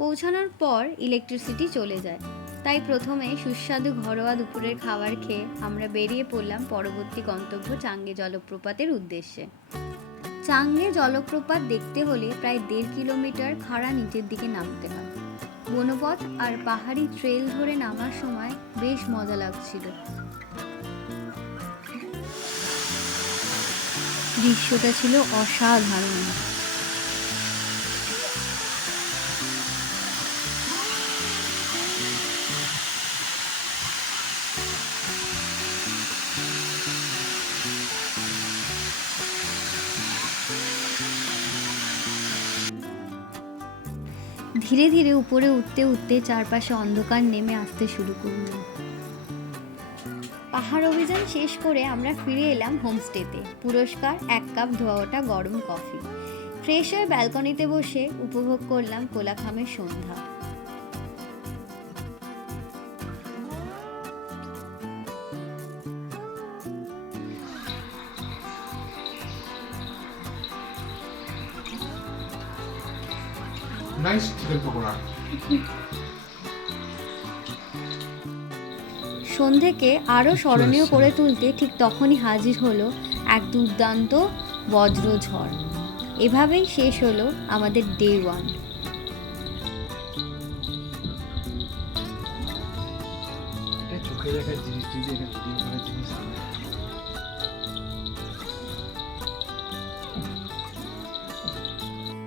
পৌঁছানোর পর ইলেকট্রিসিটি চলে যায়, তাই প্রথমে সুস্বাদু ঘরোয়া দুপুরের খাবার খেয়ে আমরা বেরিয়ে পড়লাম পরবর্তী গন্তব্য চাঙ্গে জলপ্রপাতের উদ্দেশ্যে। চাঙ্গে জলপ্রপাত দেখতে হলে প্রায় 1.5 কিলোমিটার খাড়া নিচের দিকে নামতে হয়। বনপথ আর পাহাড়ি ট্রেল ধরে নামার সময় বেশ মজা লাগছিল। দৃশ্যটা ছিল অসাধারণ। ধীরে ধীরে উপরে উঠতে উঠতে চারপাশে অন্ধকার নেমে আসতে শুরু করল। পাহাড় অভিযান শেষ করে আমরা ফিরে এলাম হোমস্টেতে। পুরস্কার 1 কাপ ধোয়া ওঠা গরম কফি। ফ্রেশ হয়ে ব্যালকনিতে বসে উপভোগ করলাম কোলাখামের সন্ধ্যা। Nice chicken pakora. সন্ধেকে আরও স্মরণীয় করে তুলতে ঠিক তখনই হাজির হলো এক দুর্দান্ত বজ্রঝড়। এভাবেই শেষ হলো আমাদের ডে 1। চোখে দেখা জিনিস, যদি এটা ভিডিও করার জিনিস